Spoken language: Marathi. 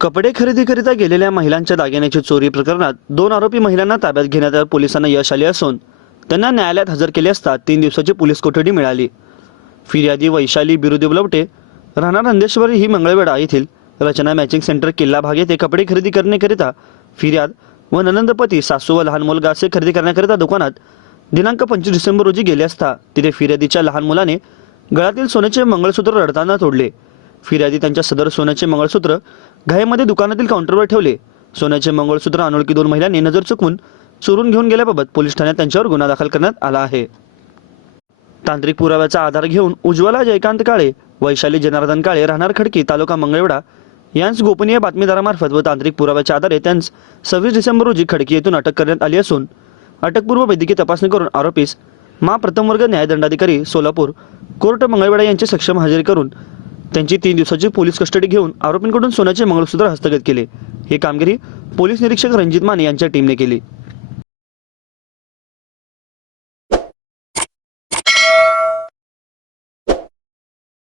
कपडे खरेदीकरिता गेलेल्या महिलांच्या दागिन्याची चोरी प्रकरणात दोन आरोपी महिलांना ताब्यात घेण्यात पोलिसांना यश आले असून त्यांना न्यायालयात हजर केले असता तीन दिवसाची पोलीस कोठडी मिळाली. फिर्यादी वैशाली बिरुदेव लवटे राहणार नंदेश्वरी ही मंगळवेढा येथील रचना मॅचिंग सेंटर किल्ला भाग येथे कपडे खरेदी करण्याकरिता फिर्याद व ननंदपती सासू व लहान मुलगा असे खरेदी करण्याकरिता दुकानात दिनांक पंचवीस डिसेंबर रोजी गेले असता तिथे फिर्यादीच्या लहान मुलाने गळ्यातील सोन्याचे मंगळसूत्र रडताना तोडले. फिर्यादी त्यांच्या सदर सोन्याचे मंगळसूत्र घाईमध्ये दुकानातील काउंटरवर ठेवले. सोन्याचे मंगळसूत्र अनोळखी दोन महिलांनी नजर चुकवून चोरून घेऊन गेल्याबाबत पोलीस ठाण्यात त्यांच्यावर गुन्हा दाखल करण्यात आला आहे. तांत्रिक पुराव्याचा आधार घेऊन उज्ज्वला जयकांत काळे वैशाली जनार्दन काळे राहणार खडकी तालुका मंगळवेढा यांस गोपनीय बातमीदारामार्फत व तांत्रिक पुराव्याच्या आधारे त्यांस सव्वीस डिसेंबर रोजी खडकी येथून अटक करण्यात आली असून अटकपूर्व वैद्यकीय तपासणी करून आरोपीस मा प्रथम वर्ग न्यायदंडाधिकारी सोलापूर कोर्ट मंगळवेढा यांची सक्षम हजेरी करून त्यांची तीन दिवसाची पोलीस कस्टडी घेऊन आरोपींकडून सोन्याचे मंगळसूत्र हस्तगत केले. ही कामगिरी पोलीस निरीक्षक रणजित माने यांच्या टीमने केली.